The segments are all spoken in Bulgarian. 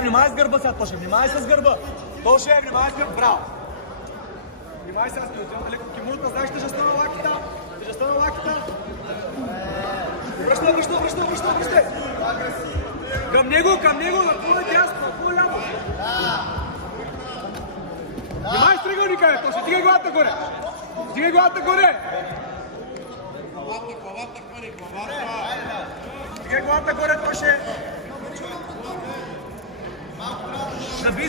Внимай с гърба сега, Тоше, внимай с гърба. Тоше, внимай с гърба, браво. Внимай сега с гърба. Леко кимурата, знаеш тежестта на лаките. Тежестта на лаките. Връщай. Към него, на твоя дясно, на твоя ляво. Внимай с тригълника, бе, Тоше, дигай главата горе. Главата горе, Тоше. Забий.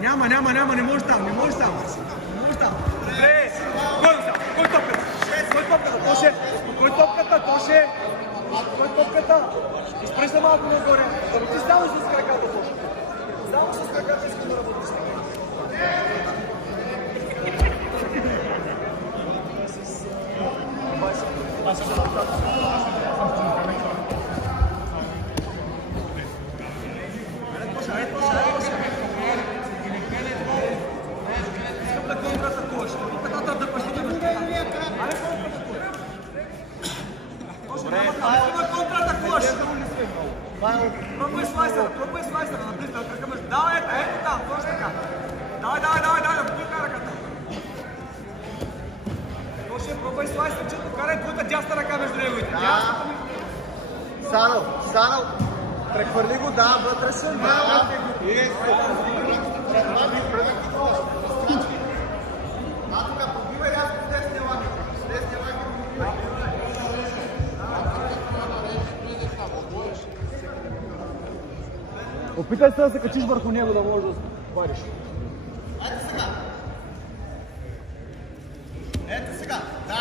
Няма, не можеш там. Добре, кой топката, Тоше? Изпръща се малко нагоре. Работи само с краката, Тоше. Само с краката искам да работиш. Пробвай слайсера, наблизо, кръка между. Давай, ето там, точно така. Давай, покай ръката. Точно, пробвай слайсера, че покарай твоята дясна ръка между неговите. Санал, прехвърли го, да, вътрешен. Опитай се да се качиш върху него, да можеш да вариш. Ето сега. Да.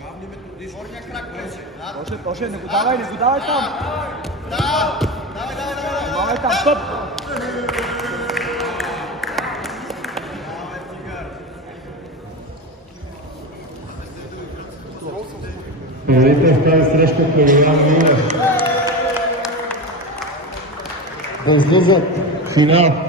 Главни методиш. Горния крак влезе. Тоше, не го давай там. Давай там, стоп. Победител в тази среща Павел Милев. Да излизат финал.